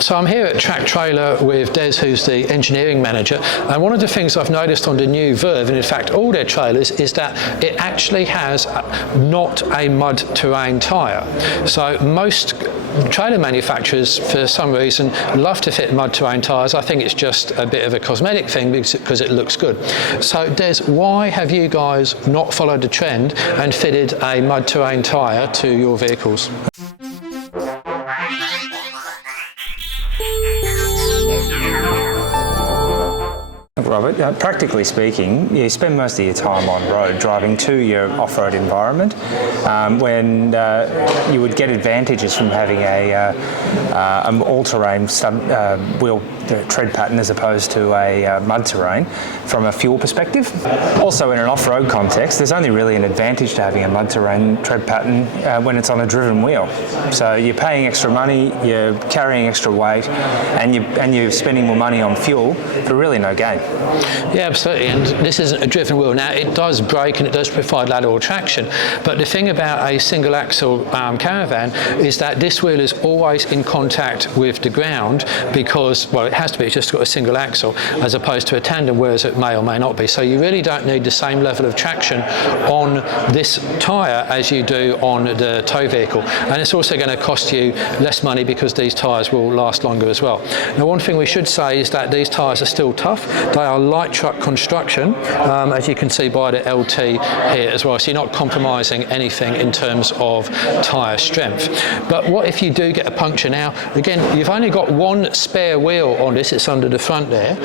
So I'm here at Track Trailer with Des, who's the engineering manager, and one of the things I've noticed on the new Verve, and in fact all their trailers, is that it actually has not a mud terrain tyre. So most trailer manufacturers, for some reason, love to fit mud terrain tyres. I think it's just a bit of a cosmetic thing because it looks good. So Des, why have you guys not followed the trend and fitted a mud terrain tyre to your vehicles? Robert, practically speaking, you spend most of your time on road driving to your off-road environment when you would get advantages from having an all-terrain wheel tread pattern as opposed to a mud terrain from a fuel perspective. Also in an off-road context, there's only really an advantage to having a mud terrain tread pattern when it's on a driven wheel. So you're paying extra money, you're carrying extra weight, and you're spending more money on fuel for really no gain. Yeah, absolutely, and this isn't a driven wheel. Now, it does brake and it does provide lateral traction, but the thing about a single axle caravan is that this wheel is always in contact with the ground because, well, it has to be, it's just got a single axle, as opposed to a tandem, whereas it may or may not be. So you really don't need the same level of traction on this tyre as you do on the tow vehicle. And it's also going to cost you less money because these tyres will last longer as well. Now, one thing we should say is that these tyres are still tough. They are light truck construction, as you can see by the LT here as well. So you're not compromising anything in terms of tyre strength. But what if you do get a puncture now? Again, you've only got one spare wheel on this. It's under the front there,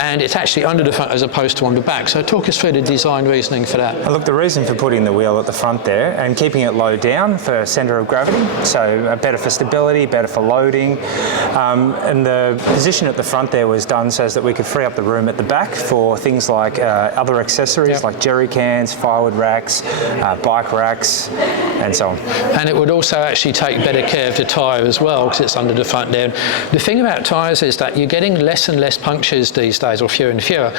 and it's actually under the front as opposed to on the back. So talk us through the design reasoning for that. Look, the reason for putting the wheel at the front there and keeping it low down for centre of gravity, so better for stability, better for loading, and the position at the front there was done so that we could free up the room at the back for things like other accessories like jerry cans, firewood racks, bike racks, and so on. And it would also actually take better care of the tyre as well because it's under the front there. The thing about tyres is that you're getting less and less punctures these days, or fewer and fewer,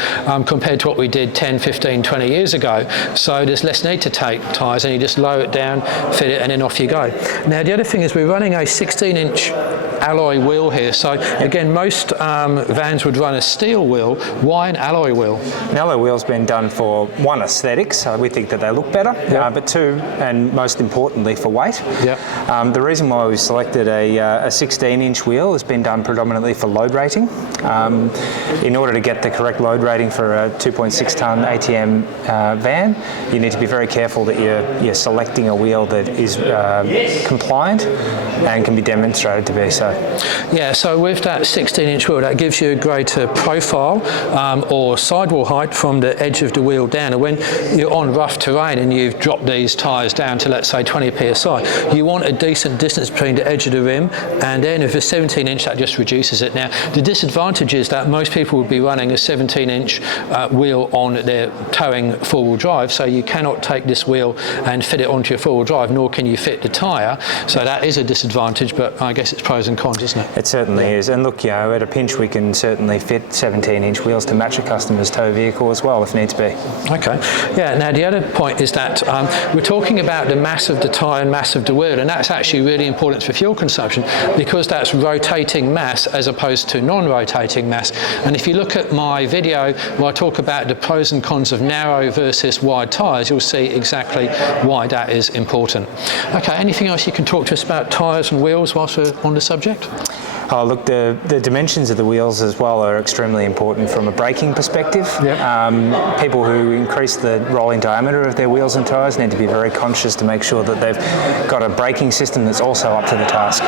compared to what we did 10, 15, 20 years ago. So there's less need to take tyres and you just lower it down, fit it, and then off you go. Now the other thing is we're running a 16-inch alloy wheel here. So again, most vans would run a steel wheel. Why an alloy wheel? An alloy wheel's been done for, one, aesthetics. We think that they look better, but two, and most importantly, for weight. The reason why we selected a 16-inch wheel has been done predominantly for load rating. In order to get the correct load rating for a 2.6 tonne ATM van, you need to be very careful that you're selecting a wheel that is compliant and can be demonstrated to be so. Yeah, so with that 16-inch wheel, that gives you a greater profile or sidewall height from the edge of the wheel down. And when you're on rough terrain and you've dropped these tyres down to, let's say, 20 psi, you want a decent distance between the edge of the rim, and then if it's 17-inch, that just reduces it. Now, the disadvantage is that most people would be running a 17-inch wheel on their towing four-wheel drive, so you cannot take this wheel and fit it onto your four-wheel drive, nor can you fit the tyre. So that is a disadvantage, but I guess it's pros and cons, isn't it? It certainly is. And look, at a pinch, we can certainly fit 17-inch wheels to match a customer's tow vehicle as well, if needs be. Okay. Yeah, now the other point is that we're talking about the mass of the tyre and mass of the wheel, and that's actually really important for fuel consumption because that's rotating mass as opposed to non-rotating mass. And if you look at my video where I talk about the pros and cons of narrow versus wide tyres, you'll see exactly why that is important. Okay, anything else you can talk to us about tyres and wheels whilst we're on the subject? Oh, look, the dimensions of the wheels as well are extremely important from a braking perspective. People who increase the rolling diameter of their wheels and tyres need to be very conscious to make sure that they've got a braking system that's also up to the task.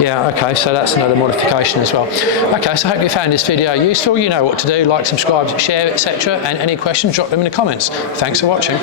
Yeah, okay, so that's another modification as well. Okay, so I hope you found this video useful. You know what to do, like, subscribe, share, etc. And any questions, drop them in the comments. Thanks for watching.